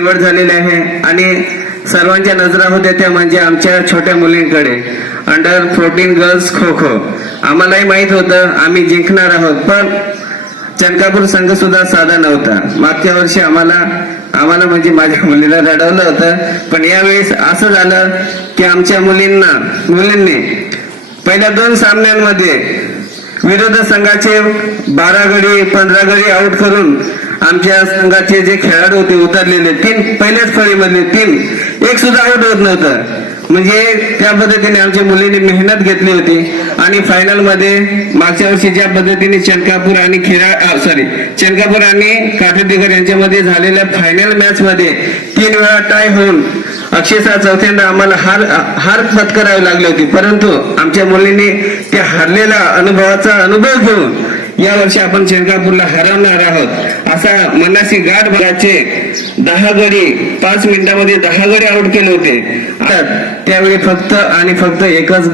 निवड झालेली आहे आणि सर्वांच्या नजरा होत्या त्या म्हणजे आमच्या छोट्या मुलींकडे. Under fourteen girls kho kho आम्हालाही माहीत होतं आम्ही जिंकणार आहोत पण चनकापूर संघ सुद्धा साधा नव्हता. मागच्या वर्षी आम्हाला आम्हाला म्हणजे माझ्या मुलीला रडवलं होतं पण यावेळेस असं झालं की आमच्या मुलींना मुलींनी पहिल्या दोन सामन्यांमध्ये विरोध संघाचे बारा गडी पंधरा गडी आउट करून आमच्या संघाचे जे खेळाडू होते उतरलेले तीन पहिल्याच फळीमधले तीन एक सुद्धा आउट होत नव्हतं. म्हणजे त्या पद्धतीने आमच्या मुलींनी मेहनत घेतली होती आणि फायनलमध्ये मागच्या वर्षी ज्या पद्धतीने चनकापूर आणि खेळा सॉरी चनकापूर आणि काठेदिगर यांच्यामध्ये झालेल्या फायनल मॅच मध्ये तीन वेळा टाय होऊन अक्षरशः चौथ्यांदा आम्हाला हार हार पत्करावी लागली होती. परंतु आमच्या मुलींनी त्या हारलेला अनुभवाचा अनुभव घेऊन या वर्षी आपण चेंगापूरला हरवणार आहोत. असा मनासी गाठ भागाचे दहा गडी पाच मिनिटांमध्ये दहा गडी आउट केले होते. त्यावेळी फक्त आणि फक्त एकच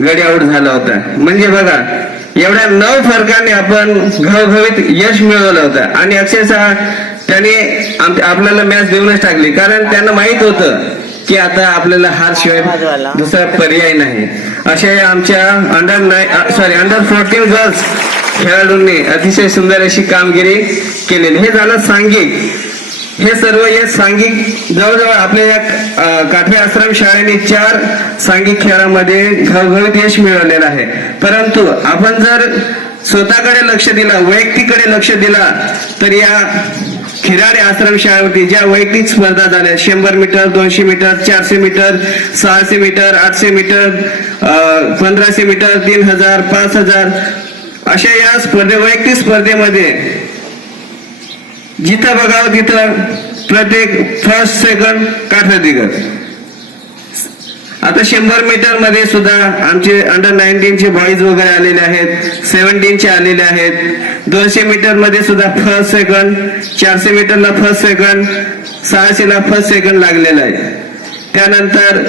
गडी आउट झाला होता. म्हणजे बघा एवढ्या नऊ फरकाने आपण घवघवीत यश मिळवलं होतं. आणि अक्षरशः त्याने आपल्याला मॅच देऊनच टाकली. कारण त्यांना माहीत होतं की आता आपल्याला हार शिवाय दुसरा पर्याय नाही. अशा या आमच्या under nine sorry under fourteen girls खेळाडूंनी अतिशय सुंदर अशी कामगिरी केलेली. हे झालं सांघिक. हे सर्व हे सांघिक. जवळजवळ आपल्या या अं, काठवे आश्रम शाळेने चार सांघिक खेळामध्ये घवघवीत यश मिळवलेलं आहे. परंतु आपण जर स्वतःकडे लक्ष दिलं वैयक्तिकडे लक्ष दिला तर या खिराडे आश्रम शाळेवरती ज्या वैयक्तिक स्पर्धा झाल्या शंभर मीटर दोनशे मीटर चारशे मीटर सहाशे मीटर आठशे मीटर पंधराशे मीटर तीन हजार पाच हजार अशा या स्पर्धे वैयक्तिक स्पर्धेमध्ये जिथं बघावं तिथं प्रत्येक फर्स्ट सेकंड काठदिगर आता शंभर मीटरमध्ये सुद्धा आमचे अंडर नाईन्टीनचे बॉईज वगैरे आलेले आहेत सेव्हन्टीनचे आलेले आहेत. दोनशे मीटरमध्ये सुद्धा फर्स्ट सेकंड चारशे मीटरला फर्स्ट सेकंड सहाशेला फर्स्ट सेकंड लागलेला आहे. त्यानंतर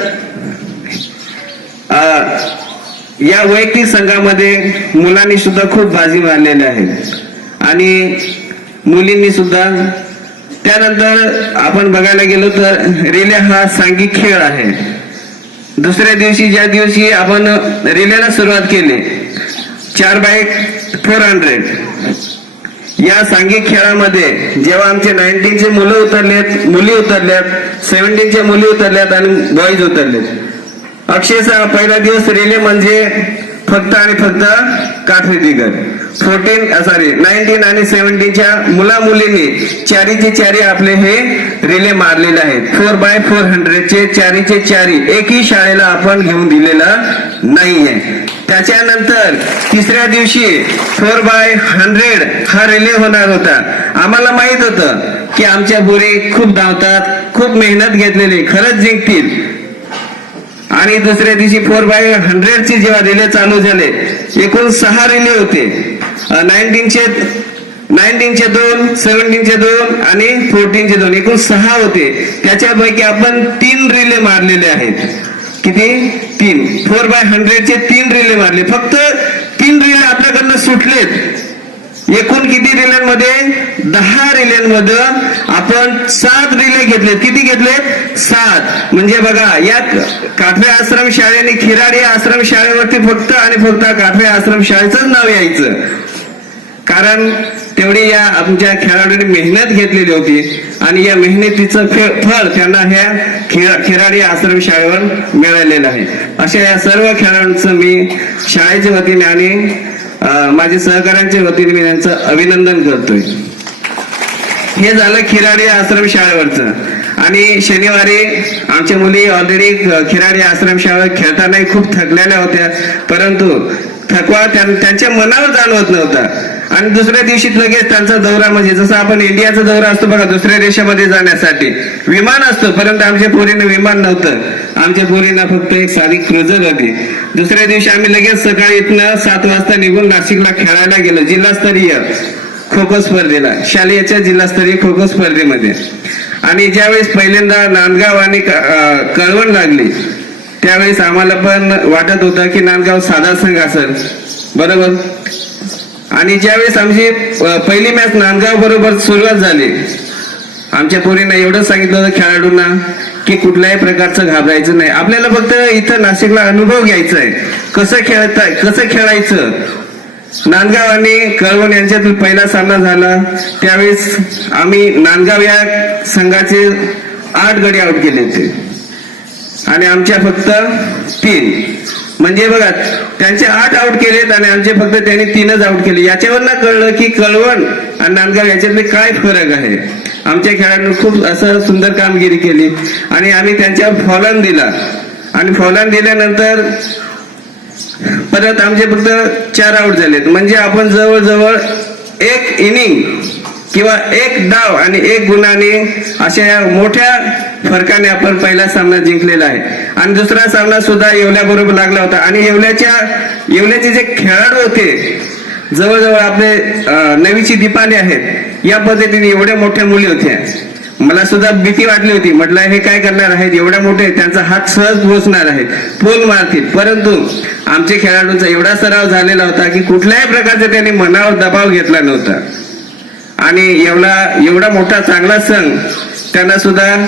या वैयक्तिक संघामध्ये मुलांनी सुद्धा खूप बाजी मारलेल्या आहेत. आणि मुलींनी सुद्धा त्यानंतर आपण बघायला गेलो तर रिले हा सांघिक खेळ आहे. दुसऱ्या दिवशी ज्या दिवशी आपण रिलेला सुरुवात केली चार बाय फोर हंड्रेड या सांघिक खेळामध्ये जेव्हा आमचे नाईन्टीनचे मुलं उतरलेत मुली उतरल्यात सेव्हन्टीनच्या मुली उतरल्यात आणि बॉईज उतरलेत. अक्षरशः पहिला दिवस रिले म्हणजे फक्त आणि फक्त काठरी दिगर फोर्टीन सॉरी नाईन्टीन आणि सेव्हन्टीनच्या मुला मुलींनी चारीचे चारी आपले हे रिले मारलेले आहेत. फोर बाय फोर हंड्रेडचे चारीचे चारी एकही शाळेला आपण घेऊन दिलेला नाहीये. त्याच्यानंतर तिसऱ्या दिवशी फोर बाय हंड्रेड हा रिले होणार होता. आम्हाला माहीत होतं की आमच्या बोरी खूप धावतात खूप मेहनत घेतलेली खरंच जिंकतील. आणि दुसऱ्या दिवशी फोर बाय हंड्रेडचे जेव्हा रिले चालू झाले एकूण सहा रिले होते. नाईन्टीनचे नाईन्टीनचे दोन सेव्हन्टीनचे दोन आणि फोर्टीनचे दोन. एकूण सहा होते. त्याच्यापैकी आपण तीन रिले मारलेले आहेत. किती? तीन. फोर बाय हंड्रेडचे तीन रिले मारले. फक्त तीन रिले आपल्याकडनं सुटलेत. एकूण किती रिलेमध्ये दहा रिलेमध्ये आपण सात रिले घेतले. किती घेतले? सात. म्हणजे बघा या काठवे आश्रम शाळेने खिराडी आश्रम शाळेवरती फक्त आणि फक्त काठवे आश्रम शाळेच नाव यायचं. कारण तेवढी या आमच्या खेळाडूंनी मेहनत घेतलेली होती. आणि या मेहनतीचं फळ त्यांना ह्या खिराडी आश्रम शाळेवर मिळालेलं आहे. अशा या सर्व खेळाडूंचं मी शाळेच्या वतीने आणि माझे सहकाऱ्यांच्या वतीने मी त्यांचं अभिनंदन करतोय. हे झालं खिराडी आश्रम शाळेवरचं. आणि शनिवारी आमच्या मुली ऑलरेडी खिराडी आश्रम शाळेवर खेळतानाही खूप थकलेल्या होत्या. परंतु थकवा त्यांच्या मनावर जाणवत नव्हता. आणि दुसऱ्या दिवशी लगेच त्यांचा दौरा म्हणजे जसं आपण इंडियाचा दौरा असतो बघा दुसऱ्या देशामध्ये जाण्यासाठी. विमान असतो परंतु आमच्या पोरीनं विमान नव्हतं. आमच्या पोरीनं फक्त एक साधी क्रुझर होती. दुसऱ्या दिवशी आम्ही लगेच सकाळी इथनं सात वाजता निघून नाशिकला खेळायला गेलो जिल्हास्तरीय खो खो स्पर्धेला. शालेयच्या जिल्हास्तरीय खो खो स्पर्धेमध्ये. आणि ज्यावेळेस पहिल्यांदा नांदगाव आणि कळवण लागली त्यावेळेस आम्हाला पण वाटत होतं की नांदगाव साधा संघ असेल. बरोबर? आणि ज्यावेळेस आमची पहिली मॅच नांदगाव बरोबर सुरुवात झाली आमच्या पोरींना एवढं सांगितलं होतं खेळाडूंना की कुठल्याही प्रकारचं घाबरायचं नाही. आपल्याला फक्त इथं नाशिकला अनुभव घ्यायचा आहे कसं खेळताय कसं खेळायचं? नांदगाव आणि कळवण यांच्यातील पहिला सामना झाला. त्यावेळेस आम्ही नांदगाव या संघाचे आठ गडी आउट केले होते. आणि आमच्या फक्त तीन. म्हणजे बघा त्यांचे आठ आउट केलेत आणि आमचे फक्त त्यांनी तीनच आउट केले. याच्यावरनं कळलं की कळवण आणि नांदगाव याच्यातले काय फरक आहे? आमच्या खेळाडूंनी खूप असं सुंदर कामगिरी केली आणि आम्ही त्यांच्यावर फॉलन दिला. आणि फॉलन दिल्यानंतर परत आमचे फक्त चार आउट झालेत. म्हणजे आपण जवळजवळ एक इनिंग किंवा एक डाव आणि एक गुणाने अशा या मोठ्या फरकाने आपण पहिला सामना जिंकलेला आहे. आणि दुसरा सामना सुद्धा येवल्या बरोबर लागला होता. आणि येवल्याच्या येवल्याचे जे खेळाडू होते जवळजवळ आपले नवीची दीपाली आहेत या पद्धतीने एवढ्या मोठ्या मुली होत्या. मला सुद्धा भीती वाटली होती. म्हटलं हे काय करणार आहेत? एवढ्या मोठे त्यांचा हात सहज पोचणार आहे. पोल मारतील. परंतु आमच्या खेळाडूंचा एवढा सराव झालेला होता की कुठल्याही प्रकारचा त्यांनी मनावर दबाव घेतला नव्हता. आणि एवढा एवढा मोठा चांगला संघ त्यांना सुद्धा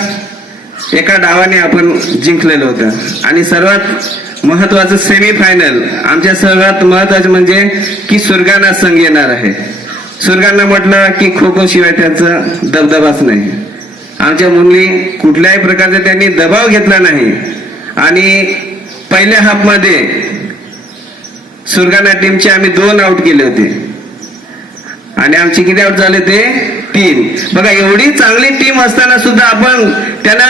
एका डावाने आपण जिंकलेलं होतं. आणि सर्वात महत्वाचं सेमी फायनल आमच्या सर्वात महत्वाचं म्हणजे की सुरगाणा संघ येणार आहे. सुरगाणा म्हटलं की खो खो शिवाय त्यांचा दबदबाच नाही. आमच्या मुली कुठल्याही प्रकारचा त्यांनी दबाव घेतला नाही. आणि पहिल्या हाफमध्ये सुरगाणा टीमचे आम्ही दोन आउट केले होते. आणि आमची किती आउट झाले ते? तीन. बघा एवढी चांगली टीम असताना सुद्धा आपण त्यांना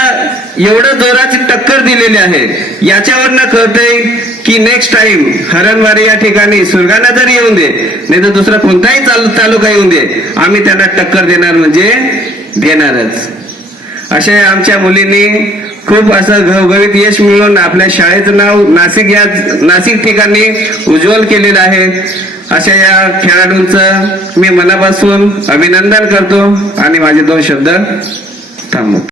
एवढं जोराची टक्कर दिलेली आहे. याच्यावरनं कळतंय की नेक्स्ट टाइम हरणवारी या ठिकाणी सुरगाणा जरी येऊन दे नाही तर दुसरा कोणताही चालू तालुका येऊन दे आम्ही त्यांना टक्कर देणार म्हणजे देणारच. अशा आमच्या मुलींनी खूप असं घवघवीत यश मिळवून आपल्या शाळेचं नाव नाशिक या नाशिक ठिकाणी उज्ज्वल केलेलं आहे. अशा या खेळाडूंचं मी मनापासून अभिनंदन करतो आणि माझे दोन शब्द थांबवतो